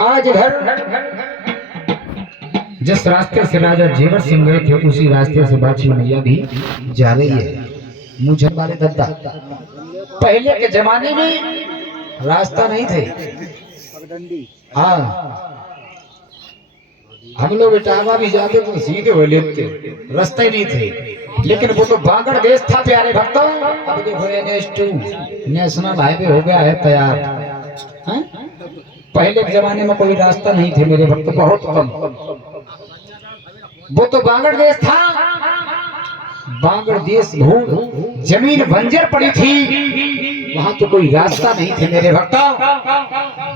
आज घर जिस रास्ते से राजा जेवर सिंह गए थे उसी रास्ते से बाछी मैया भी जा रही है। मुझे वाले दद्दा पहले के जमाने में रास्ता नहीं थे। हाँ, हम लोग इटावा भी जाते तो सीधे हो लेते, रास्ते नहीं थे। लेकिन वो तो बागड़ देश था प्यारे भक्तों। अब देखो NH2 नेशनल हाईवे हो गया है तैयार। हाँ? पहले के जमाने में कोई रास्ता नहीं थे मेरे भक्त, बहुत कम। वो तो बागड़ देश था, बागड़ देश भूमि जमीन बंजर पड़ी थी, वहां तो कोई रास्ता नहीं थे मेरे भक्तों।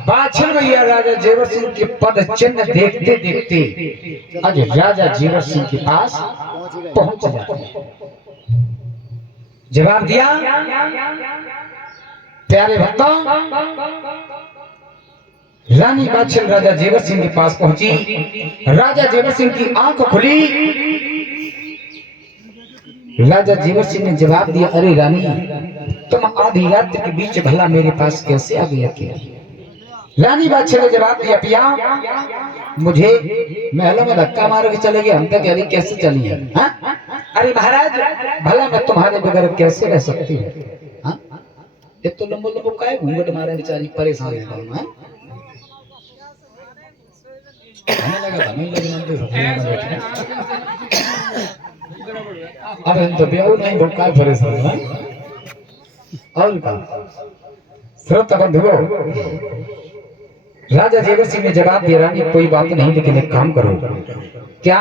बाछल मैया राजा जेवर सिंह के पद चिन्ह देखते देखते आज राजा जेवर सिंह के पास पहुंच जाते। जवाब दिया प्यारे भक्तों। रानी बाछल राजा जेवर सिंह के पास पहुंची। राजा जेवर सिंह की आंख खुली। राजा जेवर सिंह ने जवाब दिया, अरे रानी, तुम आधी रात के बीच भला मेरे पास कैसे आ गई अकेले? रानी बाछल ने जवाब दिया, पिया मुझे महलों में धक्का मार के चले गए, हम तक अरे कैसे चली है? हाँ? अरे महाराज, भला मैं तुम्हारे बगैर कैसे रह सकती हूँ? हाँ? एक तो लंबो लंबो का घूंघट मारे बेचारी परेशान है। हमें लगा था, अब हम तो ब्याह नहीं भुक्का परेशान है। और का श्रोता बंधुओं, राजा जेवर सिंह ने जवाब दिया, रानी कोई बात नहीं, लेकिन एक काम करो। क्या?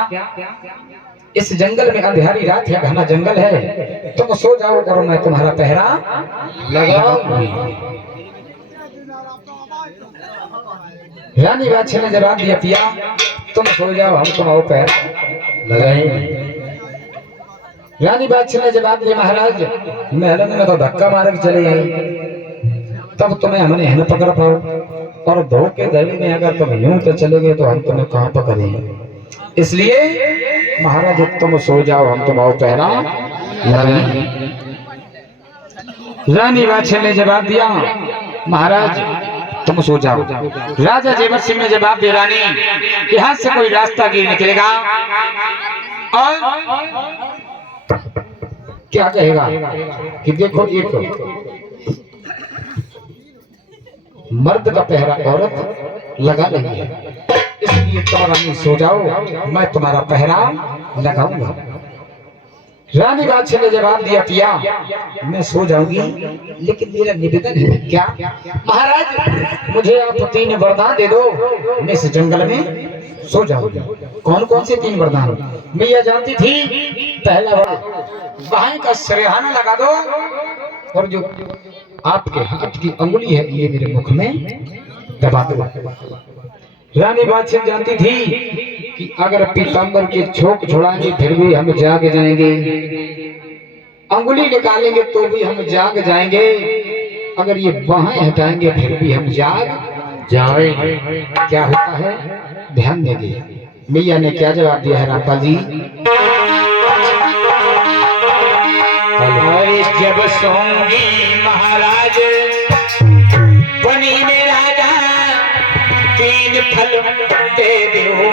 इस जंगल में अंधेरी रात है, घना जंगल है, तुम सो जाओ और मैं तुम्हारा पहरा लगाऊंगी। रानी बाछल ने जवाब दिया, पिया तुम सो जाओ, हम तुम्हारा पहरा लगाएंगे। रानी बाछल ने जवाब दिया, महाराज महल में तो धक्का मार के चले आई, तब तुम्हें हमने न पकड़ पाओ, और धोखे धड़ी में अगर तुम यूं तो चले गए तो हम तुम्हें कहां पकड़ेंगे? इसलिए महाराज तुम सो जाओ, हम तुम्हारा पहरा लगाएंगे। रानी बाछल ने जवाब दिया, महाराज तुम सो जाओ। राजा जेवर सिंह ने जवाब दिया, रानी यहाँ से कोई रास्ता गिर निकलेगा और क्या कहेगा कि देखो एक मर्द का पहरा औरत लगा रही है, इसलिए तुम रानी सो जाओ, मैं तुम्हारा पहरा लगाऊंगा। रानी बाछल ने जवाब दिया, पिया मैं सो जाऊंगी, लेकिन मेरा निवेदन है। क्या? महाराज मुझे आप 3 वरदान दे दो, मैं इस जंगल में सो जाऊंगी। कौन कौन से 3 वरदान? मैया जानती थी, पहला वरदान बाहें का सरेहाना लगा दो, और जो आपके हाथ की अंगुली है ये मेरे मुख में दबा दो। रानी बाछल जानती थी कि अगर पीताम्बर के छोक छोड़ाएंगे फिर भी हम जाग जाएंगे, अंगुली निकालेंगे तो भी हम जाग जाएंगे, अगर ये बाहें हटाएंगे फिर भी हम जाग जाएंगे। क्या होता है ध्यान देंगे। मैया ने क्या जवाब दिया है रामपाल जी? जब सोंगी महाराज बनी में राजा, 3 फल दे दो।